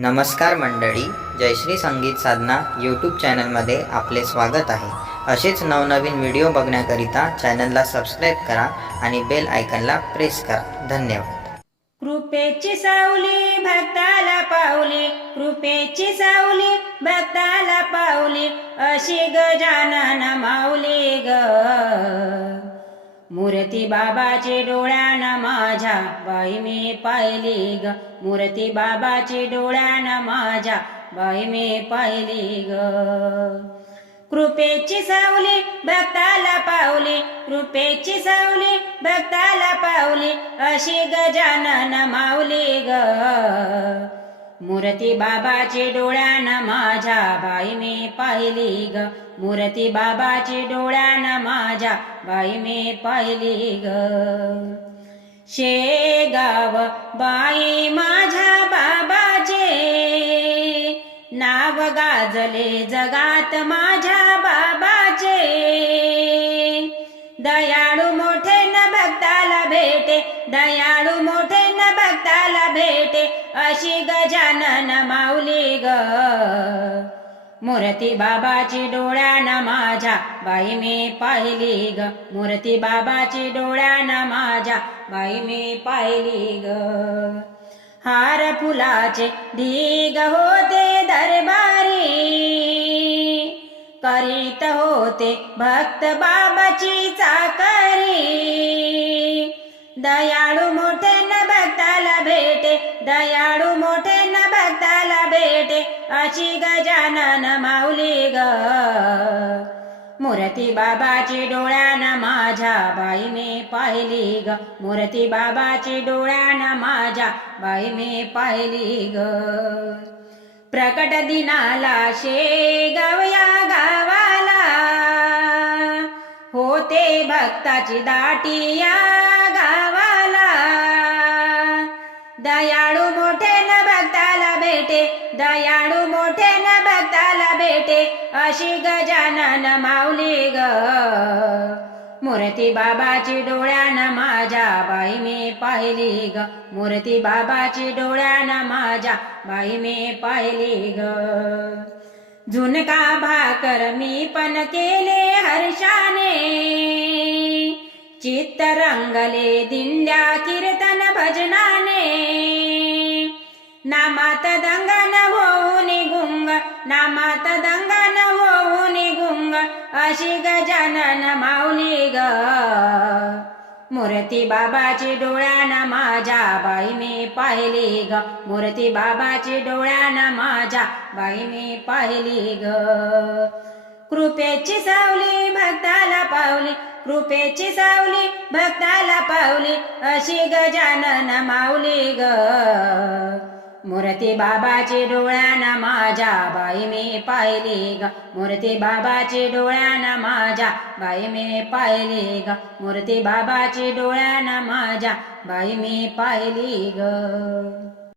नमस्कार मंडळी जयश्री संगीत साधना यूट्यूब चॅनलमध्ये आपले स्वागत आहे. असेच नवनवीन व्हिडिओ बघण्याकरिता चॅनलला सबस्क्राईब करा आणि बेल आयकनला प्रेस करा. धन्यवाद. कृपेची सावली भक्ताला पावली कृपेची सावली भक्ताला पावली अशी गजानन मूर्ती बाबाची डोळ्यान माझ्या बाई मी पाहिली ग. मूर्ती बाबाची डोळ्यान माझ्या बाई मी पाहिली ग. कृपेची सावली भक्ताला पावली कृपेची सावली भक्ताला पावली अशी गजानन माऊली ग. मूर्ती बाबाची डोळ्यान माझ्या बाई मी पाहिली ग. मूर्ती बाबाची डोळ्यान माझ्या बाई मी पाहिली ग. शेगाव बाई माझ्या बाबाचे नाव गाजले जगात माझ्या बाबाचे. दयाळू मोठे न भक्ताला भेटे दयाळू मोठे न भक्ताला भेटे अशी गजानन माऊली ग. मूर्ती बाबाची डोळ्यानं माझ्या बाई मी पाहिली ग. मूर्ती बाबाची डोळ्यानं माझ्या बाई मी पाहिली ग. हार फुलाचे ढीग होते दरबारी करीत होते भक्त बाबाची चाकरी. दया अशी गजानन माऊली ग. मूर्ती बाबाची डोळ्यानं माझ्या बाई मी पाहिली ग. मूर्ती बाबाची डोळ्यानं माझ्या बाई मी पाहिली ग. प्रकट दिनाला शेगाव या गावाला. होते भक्ताची दाटी या गावाला. दयाळू भक्ताला भेटे दयाळू मोठे न भक्ताला भेटे अशी गजानन माऊली ग. मूर्ती बाबाची डोळ्यानं माझ्या बाई मी पाहिली ग. मूर्ती बाबाची डोळ्यानं माझ्या बाई मी पाहिली ग. झुनका भाकर मी पण केले हर्षाने चित्त रंगले दिंड्या कीर्तन भजनाने. नामात अशी गजानन माऊली ग. मूर्ती बाबाची डोळ्यानं माझ्या बाई मी पाहिली ग. मूर्ती बाबाची डोळ्यानं माझ्या बाई मी पाहिली ग. कृपेची सावली भक्ताला पावली कृपेची सावली भक्ताला पावली अशी गजानन माऊली ग. मूर्ती बाबाची डोळ्याना माझ्या बाई मी पाहिली ग. मूर्ती बाबाची डोळ्यान माझ्या बाई मी पाहिली ग. मूर्ती बाबाची डोळ्याना माझ्या बाई मी पाहिली ग.